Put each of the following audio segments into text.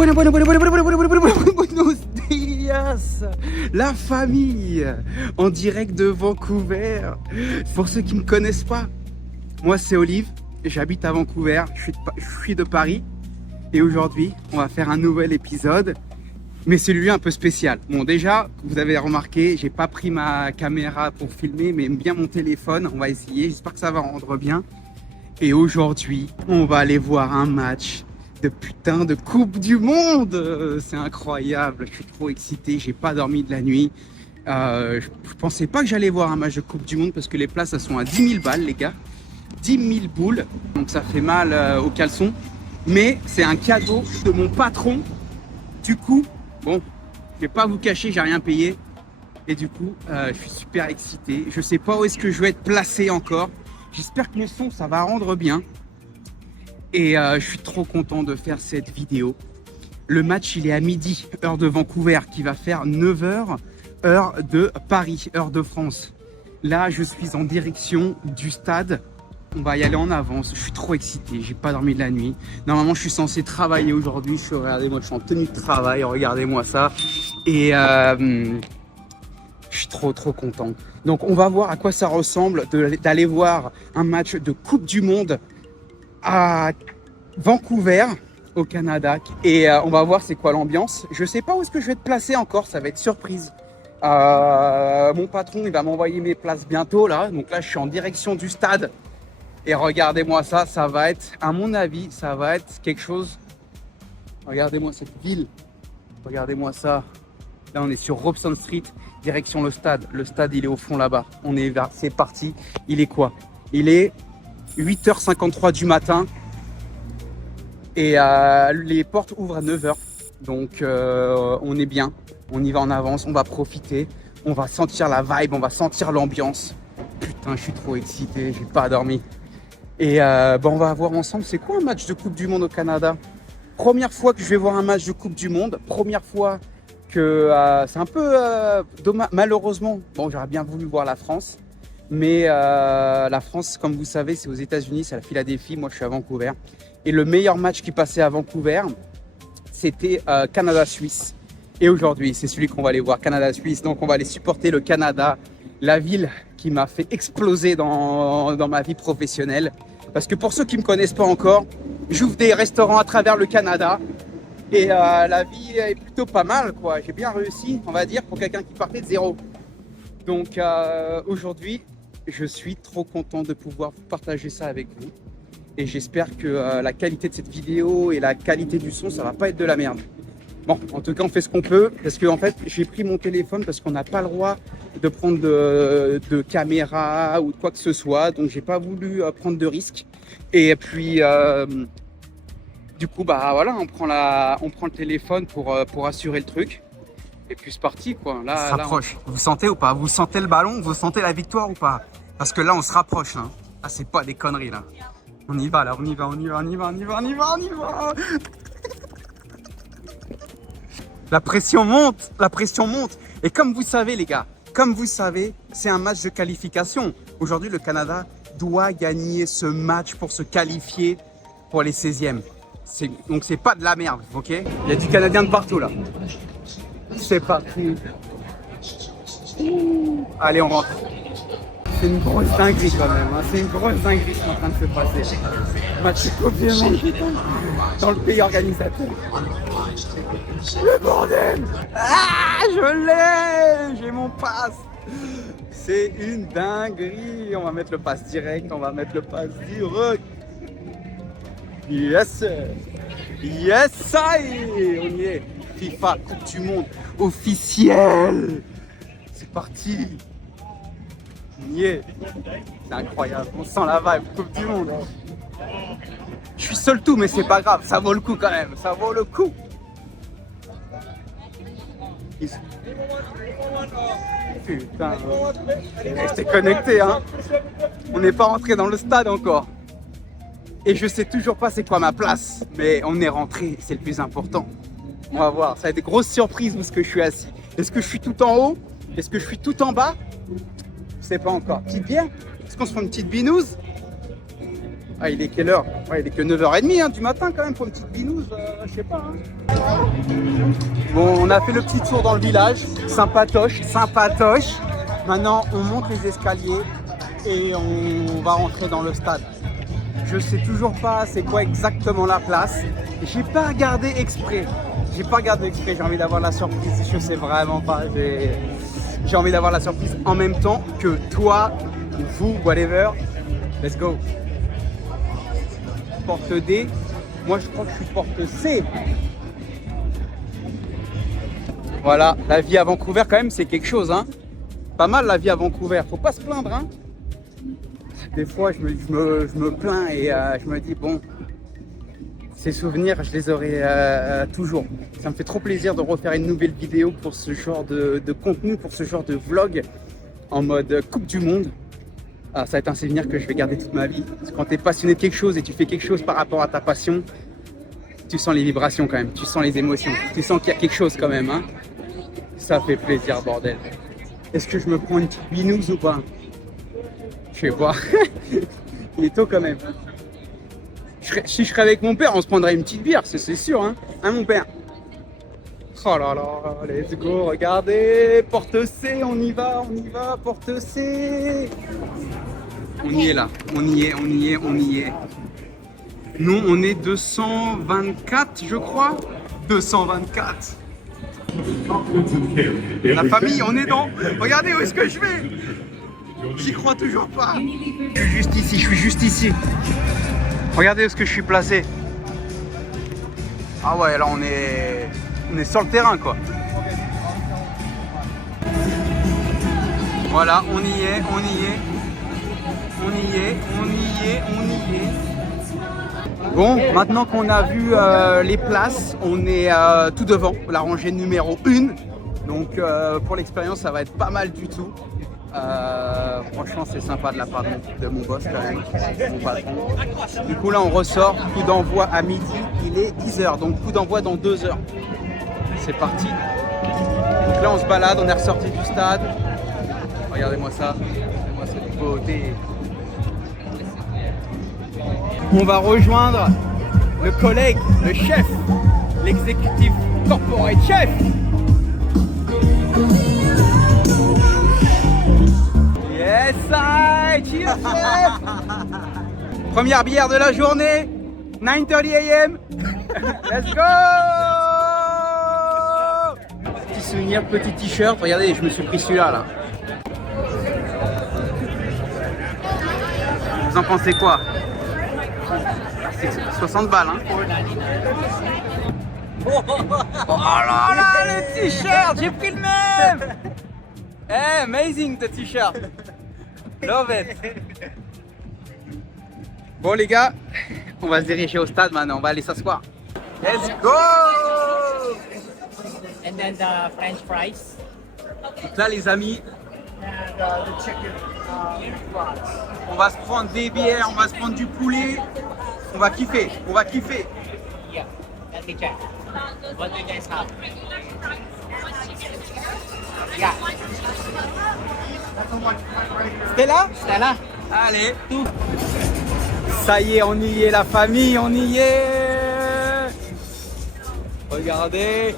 Buenos dias, la famille, en direct de Vancouver. Pour ceux qui ne me connaissent pas, moi c'est Olive, j'habite à Vancouver, je suis de Paris. Et aujourd'hui, on va faire un nouvel épisode, mais celui-là un peu spécial. Bon, déjà, vous avez remarqué, j'ai pas pris ma caméra pour filmer, mais bien mon téléphone. On va essayer, j'espère que ça va rendre bien. Et aujourd'hui, on va aller voir un match de putain de Coupe du Monde. C'est incroyable, je suis trop excité, j'ai pas dormi de la nuit. Je pensais pas que j'allais voir un match de Coupe du Monde parce que les places, elles sont à 10 000 balles, les gars. 10 000 boules, donc ça fait mal au caleçon. Mais c'est un cadeau de mon patron. Du coup, bon, je vais pas vous cacher, j'ai rien payé. Et du coup, je suis super excité. Je sais pas où est-ce que je vais être placé encore. J'espère que le son, ça va rendre bien. Et je suis trop content de faire cette vidéo. Le match, il est à midi, heure de Vancouver, qui va faire 9 h, heure de Paris, heure de France. Là, je suis en direction du stade. On va y aller en avance. Je suis trop excité. J'ai pas dormi de la nuit. Normalement, je suis censé travailler aujourd'hui. Regardez-moi, je suis en tenue de travail. Regardez-moi ça. Et je suis trop content. Donc, on va voir à quoi ça ressemble d'aller voir un match de Coupe du Monde à Vancouver, au Canada. Et on va voir c'est quoi l'ambiance. Je sais pas où est-ce que je vais être placé encore. Ça va être surprise. Mon patron, il va m'envoyer mes places bientôt là. Donc là, je suis en direction du stade. Et regardez-moi ça, ça va être, à mon avis, ça va être quelque chose. Regardez-moi cette ville. Regardez-moi ça. Là, on est sur Robson Street, direction le stade. Le stade, il est au fond là-bas. C'est parti. Il est quoi? Il est 8h53 du matin. Et les portes ouvrent à 9 h. Donc, on est bien. On y va en avance. On va profiter. On va sentir la vibe. On va sentir l'ambiance. Putain, je suis trop excité. J'ai pas dormi. Et on va voir ensemble, c'est quoi un match de Coupe du Monde au Canada? Première fois que je vais voir un match de Coupe du Monde, première fois que c'est un peu dommage, malheureusement. Bon, j'aurais bien voulu voir la France, mais la France, comme vous savez, c'est aux États-Unis, c'est à la Philadelphie. Moi, je suis à Vancouver. Et le meilleur match qui passait à Vancouver, c'était Canada-Suisse. Et aujourd'hui, c'est celui qu'on va aller voir, Canada-Suisse. Donc, on va aller supporter le Canada, la ville qui m'a fait exploser dans ma vie professionnelle. Parce que pour ceux qui ne me connaissent pas encore, j'ouvre des restaurants à travers le Canada. Et la vie est plutôt pas mal, quoi. J'ai bien réussi, on va dire, pour quelqu'un qui partait de zéro. Donc aujourd'hui, je suis trop content de pouvoir partager ça avec vous. Et j'espère que la qualité de cette vidéo et la qualité du son, ça va pas être de la merde. Bon, en tout cas, on fait ce qu'on peut. Parce qu'en fait, j'ai pris mon téléphone parce qu'on n'a pas le droit de prendre de caméra ou de quoi que ce soit. Donc, j'ai pas voulu prendre de risques. Et puis, du coup, bah voilà, on prend le téléphone pour assurer le truc. Et puis, c'est parti, quoi. Là, on se rapproche. Vous sentez ou pas? Vous sentez le ballon? Vous sentez la victoire ou pas? Parce que là, on se rapproche. Hein. Ah, c'est pas des conneries, là. On y va, là. On y va. La pression monte, Et comme vous savez, les gars, c'est un match de qualification. Aujourd'hui, le Canada doit gagner ce match pour se qualifier pour les 16e. Donc, c'est pas de la merde, ok? Il y a du Canadien de partout, là. C'est parti. Allez, on rentre. C'est une grosse dinguerie, quand même. Hein. C'est une grosse dinguerie qui est en train de se passer. Match de Coupe du Monde, dans le pays organisateur. Le bordel! Ah, je l'ai! J'ai mon pass! C'est une dinguerie! On va mettre le pass direct, Yes! Yes, ça y est! On y est! FIFA Coupe du Monde officielle! C'est parti! On y est! C'est incroyable, on sent la vibe Coupe du Monde! Je suis seul tout, mais c'est pas grave, ça vaut le coup quand même, ça vaut le coup! Putain, j'étais connecté, hein. On n'est pas rentré dans le stade encore. Et je sais toujours pas c'est quoi ma place. Mais on est rentré, c'est le plus important. On va voir, ça va être des grosses surprises où est-ce que je suis assis. Est-ce que je suis tout en haut? Est-ce que je suis tout en bas? Je sais pas encore. Petite bière? Est-ce qu'on se prend une petite binouse? Ah, il est quelle heure? Ouais, il est que 9h30 hein, du matin quand même pour une petite binouse, je sais pas. Hein. Bon, on a fait le petit tour dans le village, sympatoche, sympatoche. Maintenant, on monte les escaliers et on va rentrer dans le stade. Je sais toujours pas c'est quoi exactement la place. J'ai pas regardé exprès. J'ai envie d'avoir la surprise. Je sais vraiment pas. J'ai envie d'avoir la surprise en même temps que toi, vous, whatever. Let's go. Porte D. Moi, je crois que je suis porte C. Voilà, la vie à Vancouver, quand même, c'est quelque chose. Hein. Pas mal la vie à Vancouver. Faut pas se plaindre. Hein. Des fois, je me plains et je me dis, bon, ces souvenirs, je les aurai toujours. Ça me fait trop plaisir de refaire une nouvelle vidéo pour ce genre de contenu, pour ce genre de vlog en mode Coupe du Monde. Ah, ça va être un souvenir que je vais garder toute ma vie. Parce que quand tu es passionné de quelque chose et tu fais quelque chose par rapport à ta passion, tu sens les vibrations quand même, tu sens les émotions, tu sens qu'il y a quelque chose quand même. Hein. Ça fait plaisir, bordel. Est-ce que je me prends une petite binouse ou pas? Je vais voir. Il est tôt quand même. Si je serais avec mon père, on se prendrait une petite bière, c'est sûr. Hein, mon père? Oh là là, let's go, regardez. Porte C, on y va, porte C. On y est là, on y est. Nous, on est 224, je crois. 224. La famille, on est dans. Regardez où est-ce que je vais. J'y crois toujours pas. Je suis juste ici. Regardez où est-ce que je suis placé. Ah ouais, là on est sur le terrain quoi. Voilà, on y est. Bon, maintenant qu'on a vu les places, on est tout devant, la rangée numéro 1. Donc pour l'expérience, ça va être pas mal du tout. Franchement, c'est sympa de la part de mon boss quand même, mon patron. Du coup là, on ressort, coup d'envoi à midi, il est 10h, donc coup d'envoi dans 2 heures. C'est parti. Donc là, on se balade, on est ressorti du stade. Regardez-moi ça, regardez-moi cette beauté. On va rejoindre le collègue, le chef, l'exécutif corporate chef. Yes, I cheers, chef. Première bière de la journée, 9:30 AM. Let's go. Petit souvenir, petit t-shirt. Regardez, je me suis pris celui-là là. Vous en pensez quoi? C'est 60 balles, hein. Oh là là, le t-shirt, j'ai pris le même. Hey, amazing the t-shirt. Love it. Bon les gars, on va se diriger au stade maintenant, on va aller s'asseoir. Let's go. And then the French fries. Donc là les amis, And the chicken fries. on va se prendre des bières, on va se prendre du poulet. On va kiffer, Yeah, let me check. What do you guys have? Yeah. Stella? Stella? Allez, tout. Ça y est, on y est la famille, on y est. Regardez.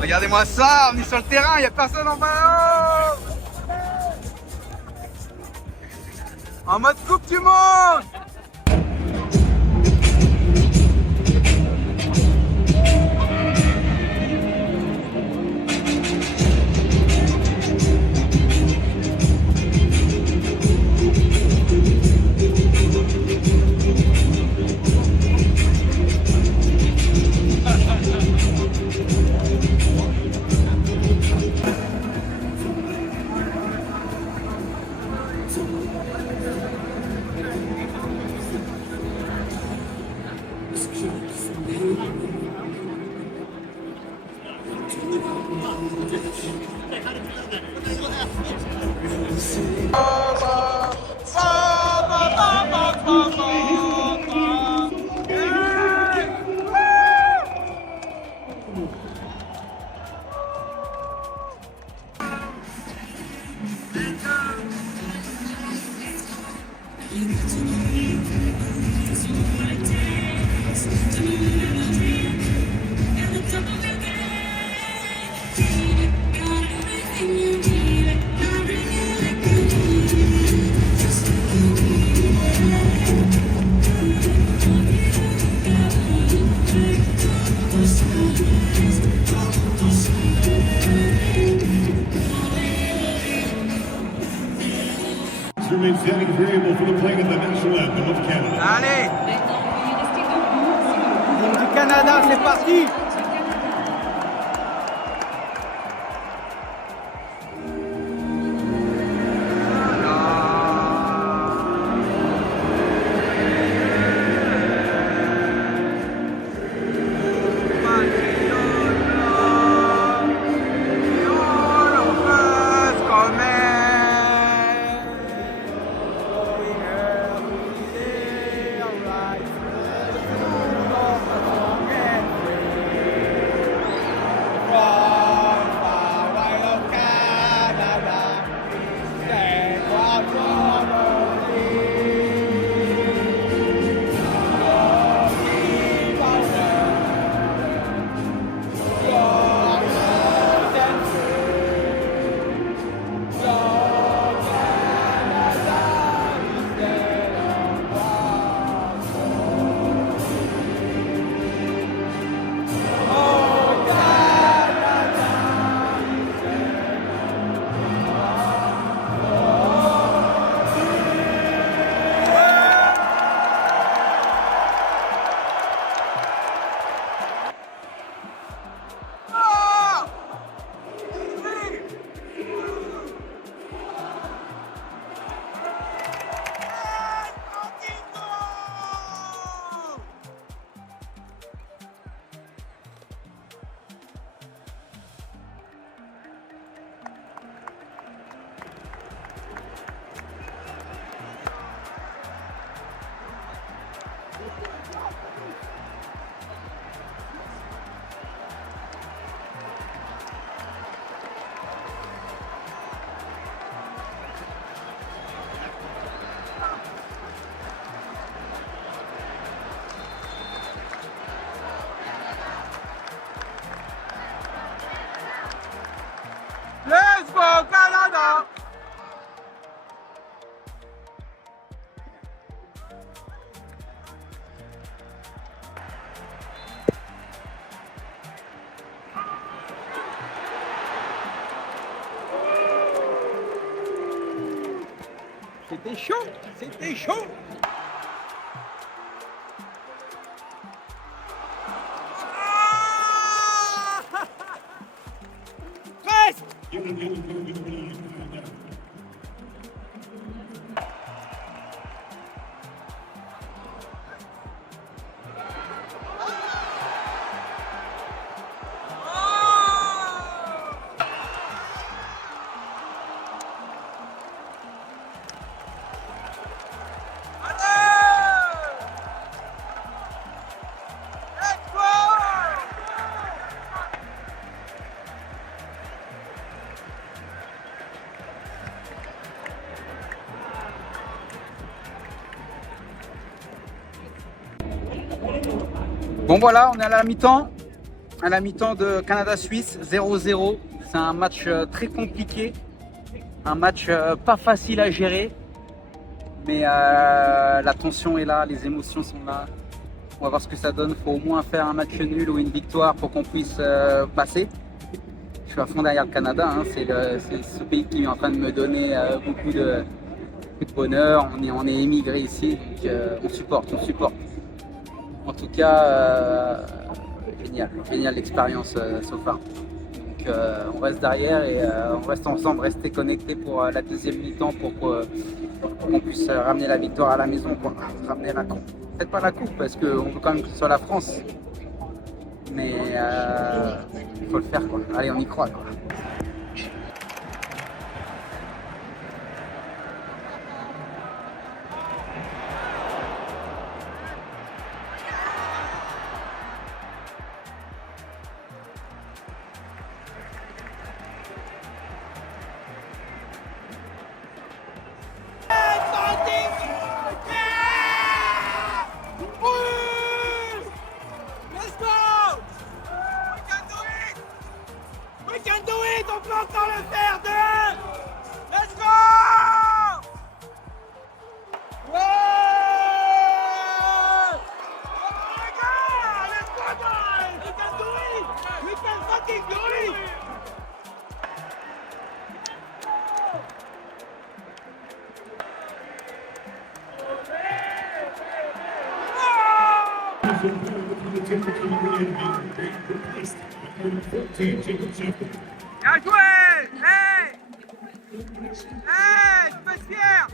Regardez-moi ça, on est sur le terrain, il n'y a personne en bas. En mode Coupe du Monde. c'est parti. Let's go Canada! C'était chaud, c'était chaud. Bon voilà, on est à la mi-temps de Canada-Suisse, 0-0. C'est un match très compliqué, un match pas facile à gérer, mais la tension est là, les émotions sont là. On va voir ce que ça donne, il faut au moins faire un match nul ou une victoire pour qu'on puisse passer. Je suis à fond derrière le Canada, hein. C'est ce pays qui est en train de me donner beaucoup de bonheur. On est émigré ici, donc on supporte. En tout cas, génial l'expérience so far. Donc on reste derrière et on reste ensemble, rester connectés pour la deuxième mi-temps pour qu'on puisse ramener la victoire à la maison, quoi. Ramener la coupe. Peut-être pas la coupe parce qu'on veut quand même que ce soit la France. Mais il faut le faire, quoi. Allez, on y croit, quoi. On peut encore le faire, deux. Let's go. Ouais. Oh my God, let's go guys. We can do it. We can fucking do it. Bien joué! Hey! Hey! Tu peux être fier!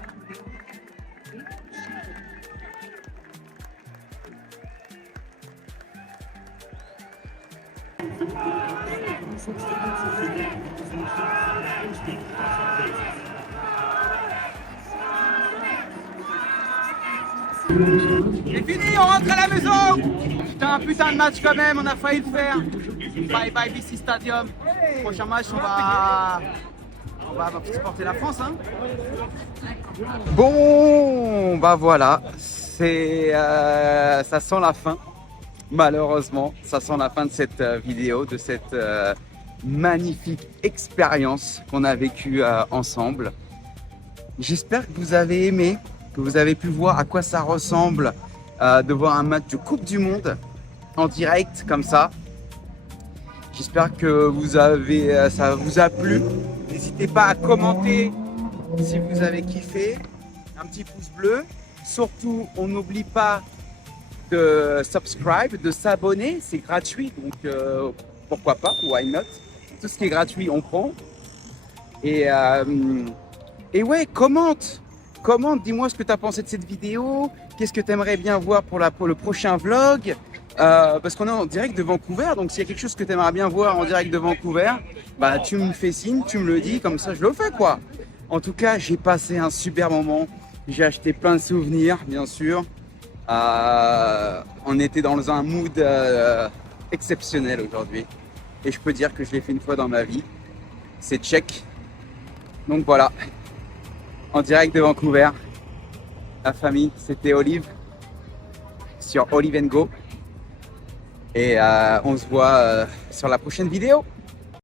C'est fini, on rentre à la maison! C'était un putain de match quand même, on a failli le faire. Bye bye BC Stadium. Prochain match, on va supporter la France. Hein. Bon, bah voilà, ça sent la fin. Malheureusement, ça sent la fin de cette vidéo, de cette magnifique expérience qu'on a vécue ensemble. J'espère que vous avez aimé, que vous avez pu voir à quoi ça ressemble de voir un match de Coupe du Monde en direct comme ça. J'espère que ça vous a plu. N'hésitez pas à commenter si vous avez kiffé. Un petit pouce bleu. Surtout, on n'oublie pas de subscribe, de s'abonner. C'est gratuit, donc pourquoi pas, why not. Tout ce qui est gratuit, on prend. Et ouais, commente, dis-moi ce que tu as pensé de cette vidéo. Qu'est-ce que tu aimerais bien voir pour le prochain vlog. Parce qu'on est en direct de Vancouver, donc s'il y a quelque chose que tu aimerais bien voir en direct de Vancouver, bah tu me fais signe, tu me le dis, comme ça je le fais quoi. En tout cas, j'ai passé un super moment, j'ai acheté plein de souvenirs, bien sûr. On était dans un mood exceptionnel aujourd'hui, et je peux dire que je l'ai fait une fois dans ma vie, c'est check. Donc voilà, en direct de Vancouver, la famille, c'était Olive, sur Olive & Go. Et on se voit sur la prochaine vidéo.